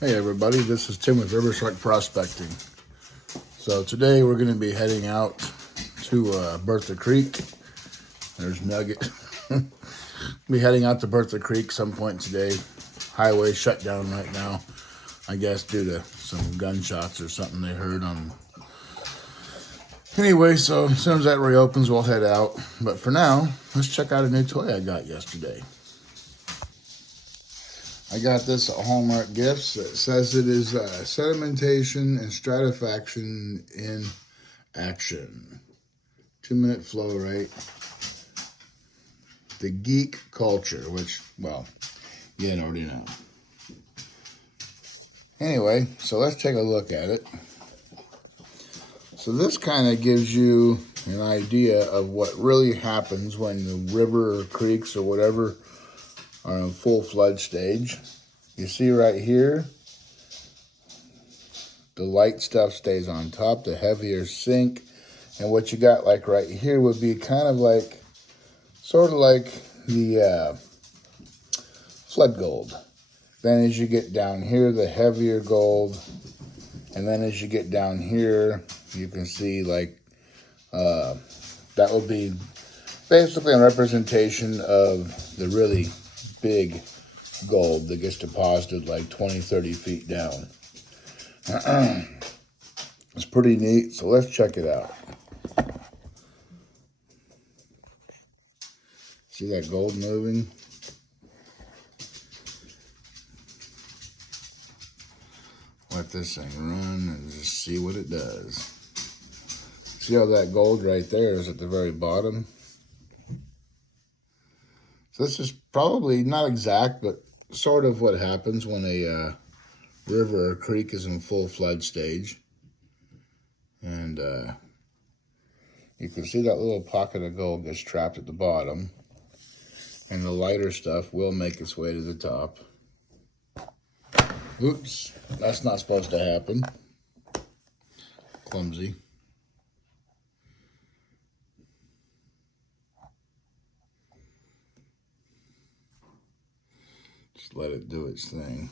Hey everybody, this is Tim with Riversharkprospecting. So today we're going to be heading out to Bertha Creek. There's Nugget. Be heading out to Bertha Creek some point today. Highway shut down right now, I guess due to some gunshots or something they heard on. Anyway, so as soon as that reopens, we'll head out. But for now, let's check out a new toy I got yesterday. I got this at Hallmark Gifts. It says it is sedimentation and stratification in action. 2-minute flow rate. The geek culture, which, well, you already know. Anyway, so let's take a look at it. So this kind of gives you an idea of what really happens when the river or creeks or whatever are in full flood stage. You see right here, the light stuff stays on top, the heavier sink. And what you got like right here would be kind of like, sort of like the flood gold. Then as you get down here, the heavier gold. And then as you get down here, you can see like, that would be basically a representation of the really big gold that gets deposited like 20, 30 feet down. It's pretty neat, so let's check it out. See that gold moving? Let this thing run and just see what it does. See how that gold right there is at the very bottom? So this is probably not exact, but sort of what happens when a river or creek is in full flood stage. And you can see that little pocket of gold gets trapped at the bottom. And the lighter stuff will make its way to the top. Oops, that's not supposed to happen. Clumsy. Just let it do its thing.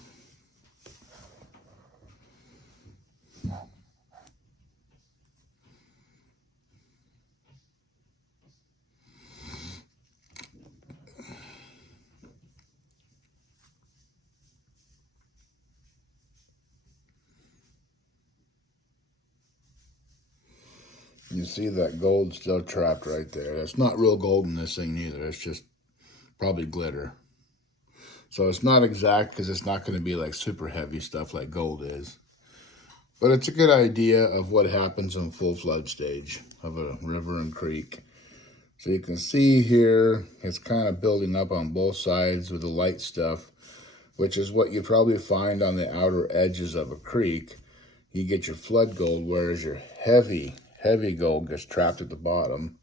You see that gold still trapped right there. That's not real gold in this thing either. It's just probably glitter. So it's not exact because it's not going to be like super heavy stuff like gold is. But it's a good idea of what happens in full flood stage of a river and creek. So you can see here, it's kind of building up on both sides with the light stuff, which is what you probably find on the outer edges of a creek. You get your flood gold, whereas your heavy gold gets trapped at the bottom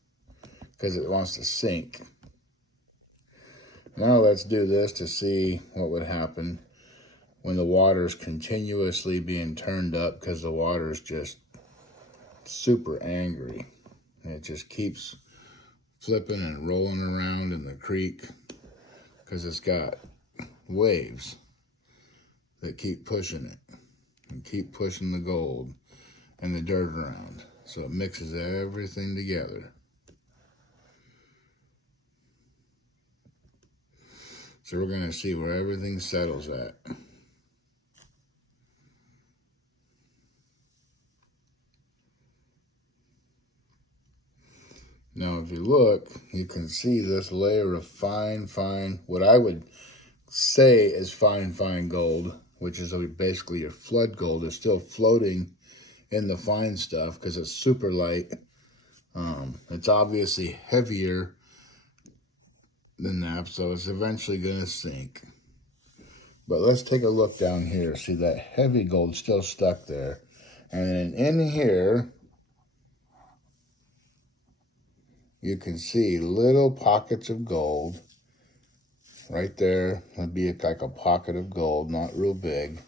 because it wants to sink. Now let's do this to see what would happen when the water is continuously being turned up because the water is just super angry. And it just keeps flipping and rolling around in the creek because it's got waves that keep pushing it and keep pushing the gold and the dirt around. So it mixes everything together. So we're going to see where everything settles at. Now if you look, you can see this layer of fine, what I would say is fine gold, which is basically your flood gold, is still floating in the fine stuff because it's super light. It's obviously heavier than that, so it's eventually going to sink. But let's take a look down here. See that heavy gold still stuck there. And then in here, you can see little pockets of gold. Right there would be like a pocket of gold, not real big.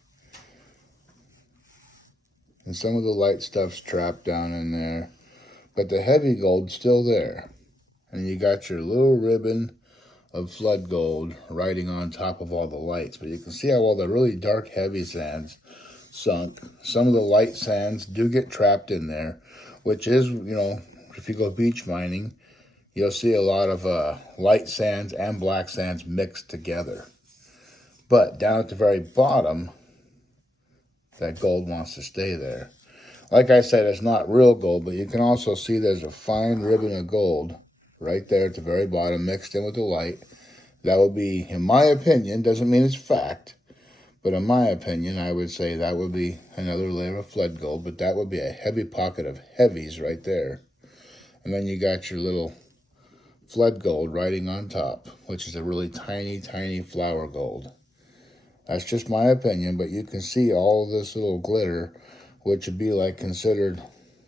And some of the light stuff's trapped down in there. But the heavy gold's still there. And you got your little ribbon of flood gold riding on top of all the lights. But you can see how all the really dark, heavy sands sunk. Some of the light sands do get trapped in there, which is, if you go beach mining, you'll see a lot of light sands and black sands mixed together. But down at the very bottom, that gold wants to stay there. Like I said, it's not real gold, but you can also see there's a fine ribbon of gold right there at the very bottom mixed in with the light. That would be, in my opinion, doesn't mean it's fact, but in my opinion, I would say that would be another layer of flood gold, but that would be a heavy pocket of heavies right there. And then you got your little flood gold riding on top, which is a really tiny, tiny flower gold. That's just my opinion, but you can see all of this little glitter, which would be like considered,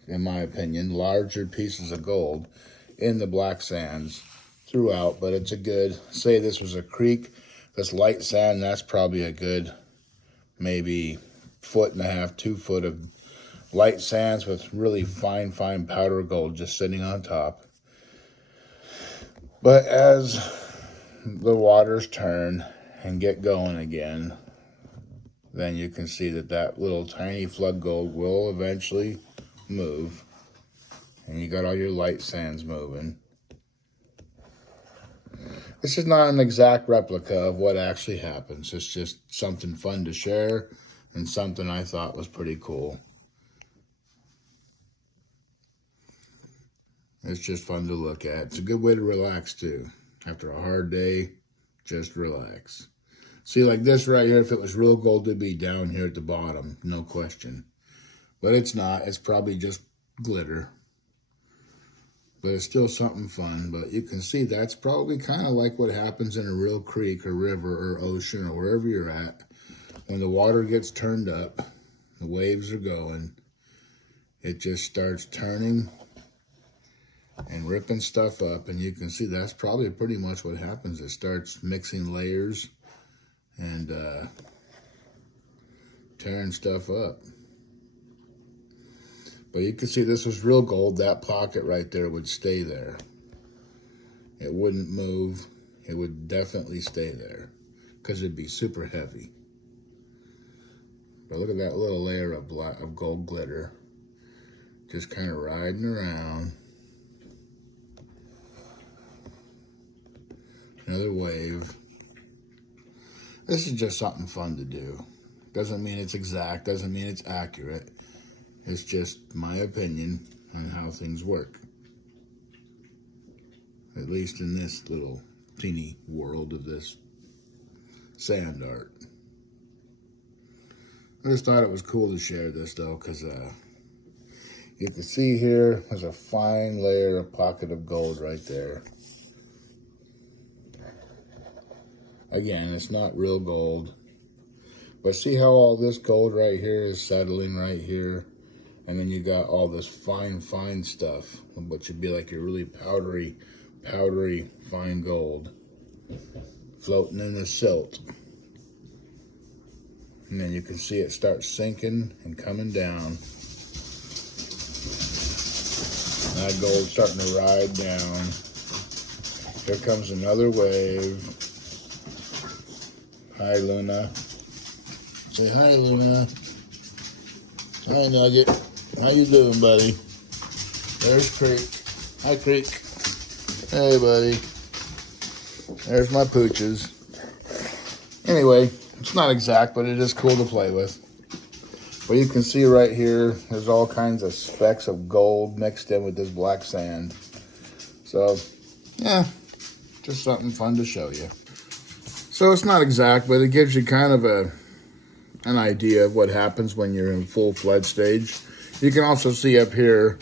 in my opinion, larger pieces of gold in the black sands throughout. But it's a good, say this was a creek, this light sand, that's probably a good maybe 1.5 to 2 foot of light sands with really fine, fine powder gold just sitting on top. But as the waters turn and get going again, then you can see that that little tiny flood gold will eventually move. And you got all your light sands moving. This is not an exact replica of what actually happens. It's just something fun to share and something I thought was pretty cool. It's just fun to look at. It's a good way to relax too. After a hard day, just relax. See, like this right here, if it was real gold, it'd be down here at the bottom, no question. But it's not. It's probably just glitter. But it's still something fun. But you can see that's probably kind of like what happens in a real creek or river or ocean or wherever you're at. When the water gets turned up, the waves are going, it just starts turning and ripping stuff up. And you can see that's probably pretty much what happens. It starts mixing layers and tearing stuff up. But you can see this was real gold. That pocket right there would stay there. It wouldn't move. It would definitely stay there because it'd be super heavy. But look at that little layer of gold glitter just kind of riding around. Another wave. This is just something fun to do. Doesn't mean it's exact, doesn't mean it's accurate. It's just my opinion on how things work. At least in this little teeny world of this sand art. I just thought it was cool to share this though, because you can see here, there's a fine layer of pocket of gold right there. Again, it's not real gold. But see how all this gold right here is settling right here? And then you got all this fine, fine stuff, which would be like your really powdery, fine gold floating in the silt. And then you can see it start sinking and coming down. That gold's starting to ride down. Here comes another wave. Hi, Luna. Say hi, Luna. Hi, Nugget. How you doing, buddy? There's Creek. Hi, Creek. Hey, buddy. There's my pooches. Anyway, it's not exact, but it is cool to play with. But you can see right here, there's all kinds of specks of gold mixed in with this black sand. So, yeah, just something fun to show you. So it's not exact, but it gives you kind of an idea of what happens when you're in full flood stage. You can also see up here,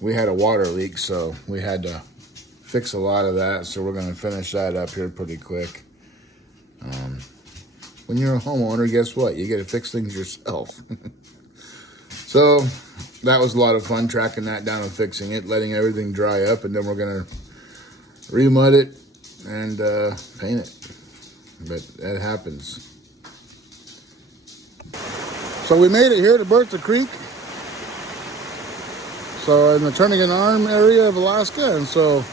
we had a water leak, so we had to fix a lot of that. So we're going to finish that up here pretty quick. When you're a homeowner, guess what? You get to fix things yourself. So that was a lot of fun, tracking that down and fixing it, letting everything dry up, and then we're going to remud it and paint it. But that happens. So we made it here to Bertha Creek. So in the Turning an Arm area of Alaska, and so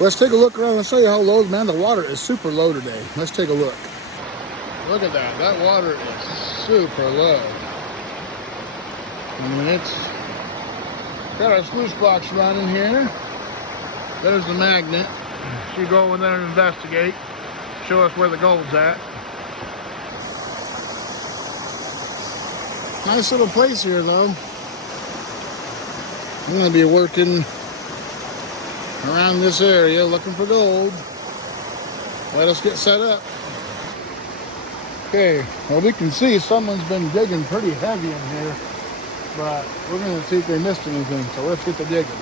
Let's take a look around and show you how low, man. The water is super low today. Let's take a look. Look at that. That water is super low. I mean, it's got our sluice box running here. There's the magnet. Should go in there and investigate. Show us where the gold's at. Nice little place here, though. I'm going to be working around this area looking for gold. Let us get set up. Okay, well, we can see someone's been digging pretty heavy in here, but we're going to see if they missed anything, so let's get to digging.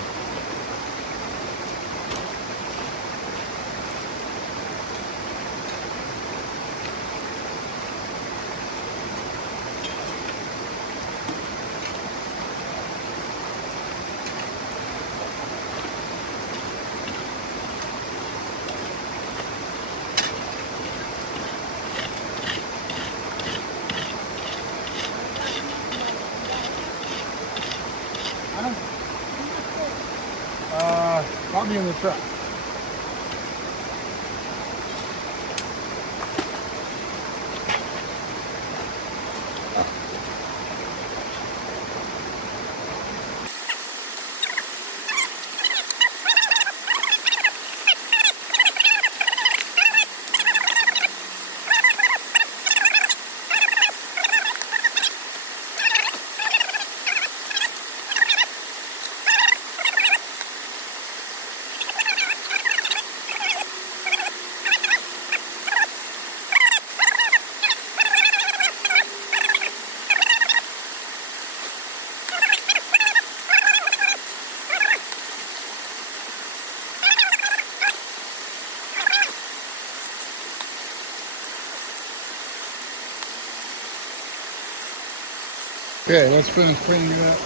Probably in the truck. Okay, let's finish cleaning it up.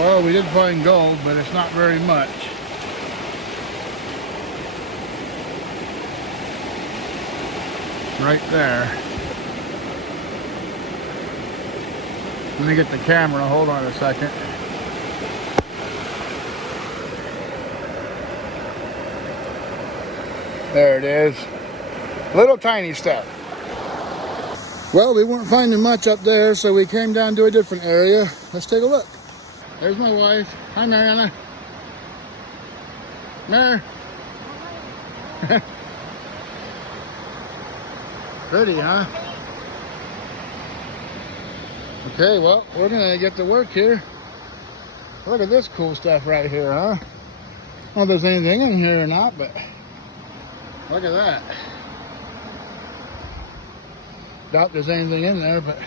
Well, we did find gold, but it's not very much. Right there. Let me get the camera. Hold on a second. There it is. Little tiny stuff. Well, we weren't finding much up there, so we came down to a different area. Let's take a look. There's my wife. Hi, Mariana. Mar. Pretty, huh? Okay, well, we're gonna get to work here. Look at this cool stuff right here, huh? I don't know if there's anything in here or not, but look at that. Doubt there's anything in there, but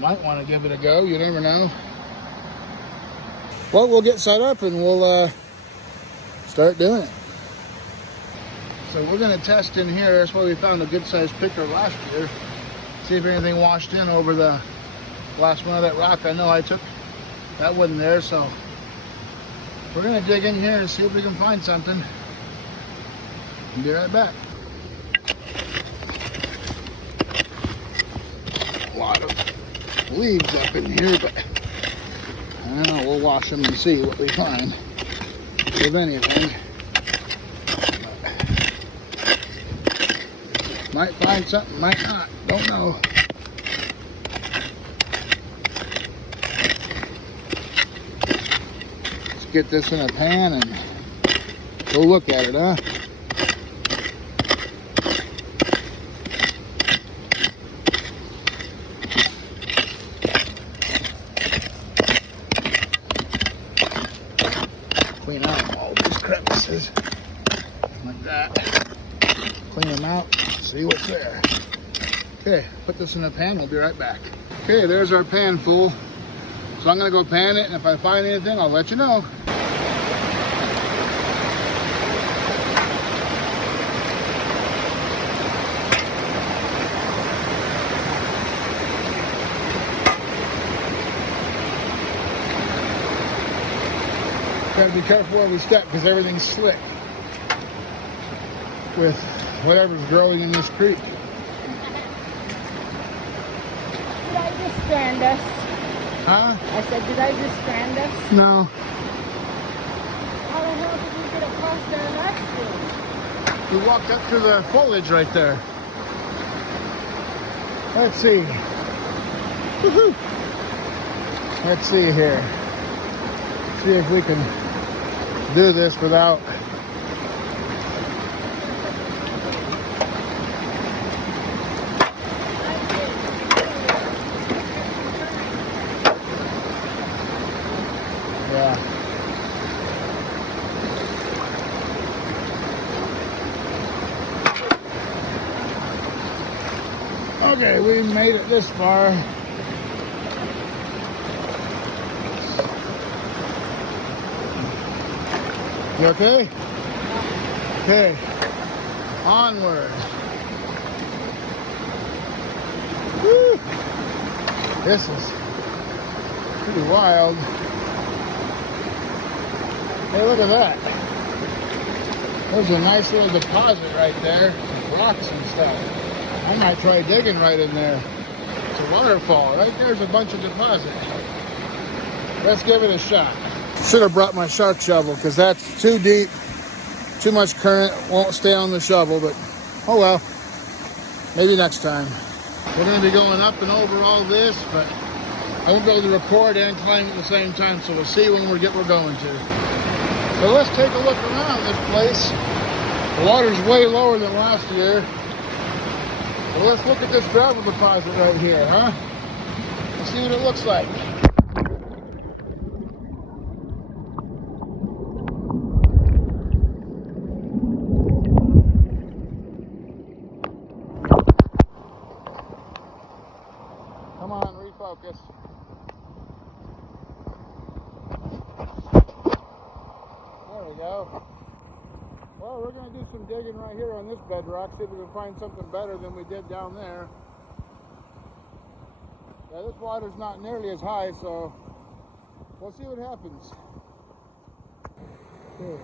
might want to give it a go. You never know. Well, we'll get set up and we'll start doing it. So we're going to test in here. That's why we found a good-sized picker last year. See if anything washed in over the last one of that rock. I know I took that wasn't there, so we're going to dig in here and see if we can find something. Be right back. A lot of leaves up in here, but I don't know, we'll wash them and see what we find, if anything. Might find something, might not, don't know. Let's get this in a pan and go look at it, huh? Clean out all these crevices like that. Clean them out, see what's there. Okay, put this in a pan, we'll be right back. Okay, there's our pan full. So I'm gonna go pan it, and if I find anything, I'll let you know. Gotta be careful where we step because everything's slick with whatever's growing in this creek. Did I just strand us? Huh? I said, did I just strand us? No. How the hell did we get across there last year? We walked up to the foliage right there. Let's see. Woohoo! Let's see here. See if we can do this without Okay, we made it this far. You okay? Okay. Onward. Woo. This is pretty wild. Hey, look at that. There's a nice little deposit right there. Rocks and stuff. I might try digging right in there. It's a waterfall. Right there's a bunch of deposit. Let's give it a shot. Should have brought my shark shovel because that's too deep, too much current, won't stay on the shovel, but oh well, maybe next time. We're going to be going up and over all this, but I won't be able to record and climb at the same time, so we'll see when we get where we're going to. So let's take a look around this place. The water's way lower than last year. So let's look at this gravel deposit right here, huh? Let's see what it looks like. Come on, refocus. There we go. Well, we're going to do some digging right here on this bedrock, see if we can find something better than we did down there. Yeah, this water's not nearly as high, so We'll see what happens. Cool.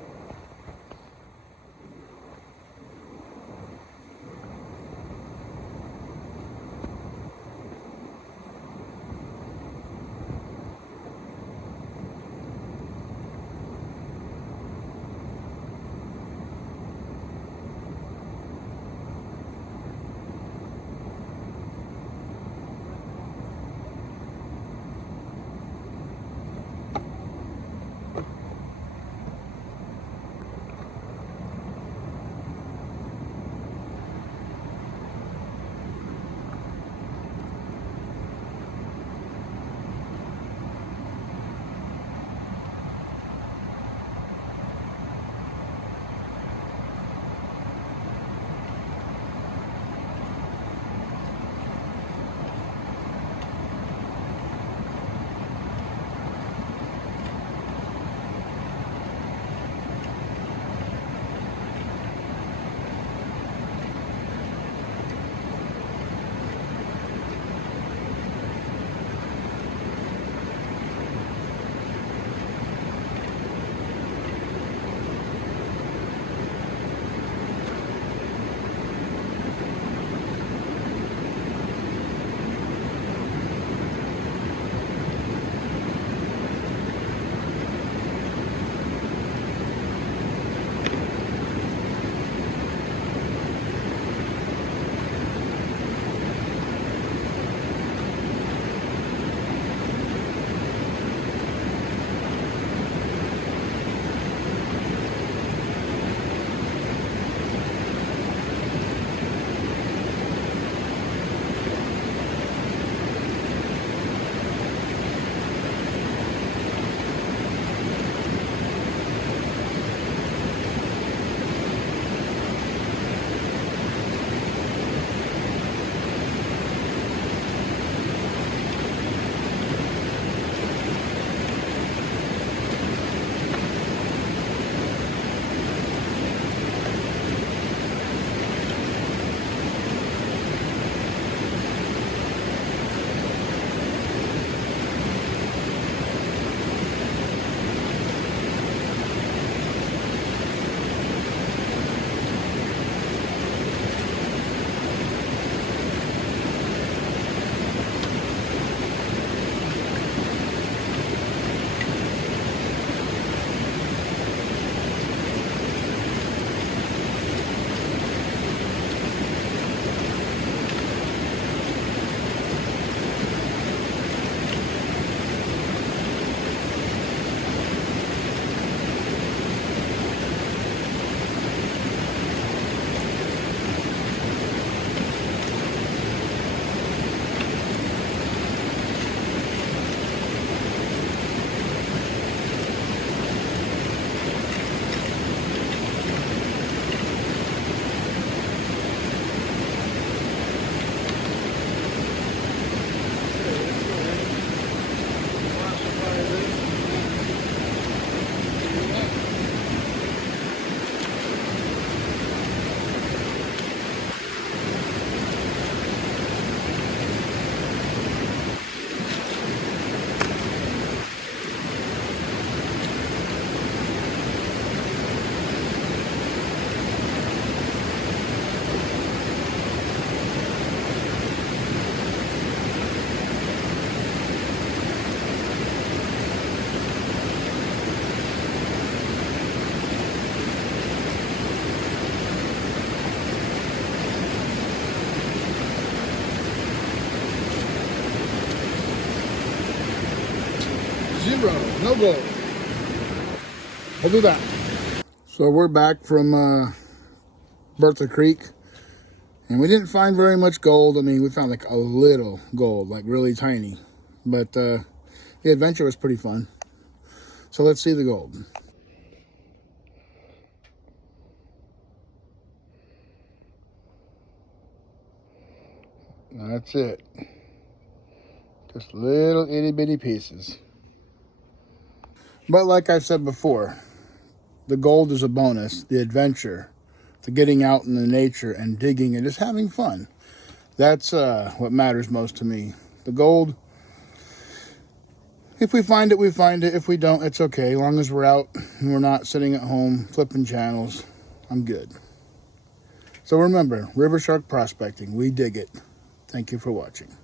0, no gold. I'll do that. So we're back from Bertha Creek, and we didn't find very much gold. I mean, we found like a little gold, like really tiny, but the adventure was pretty fun. So let's see the gold. That's it. Just little itty bitty pieces. But like I've said before, the gold is a bonus. The adventure, the getting out in the nature and digging and just having fun. That's what matters most to me. The gold, If we find it, we find it. If we don't, it's okay. As long as we're out and we're not sitting at home flipping channels, I'm good. So remember, river shark prospecting, we dig it. Thank you for watching.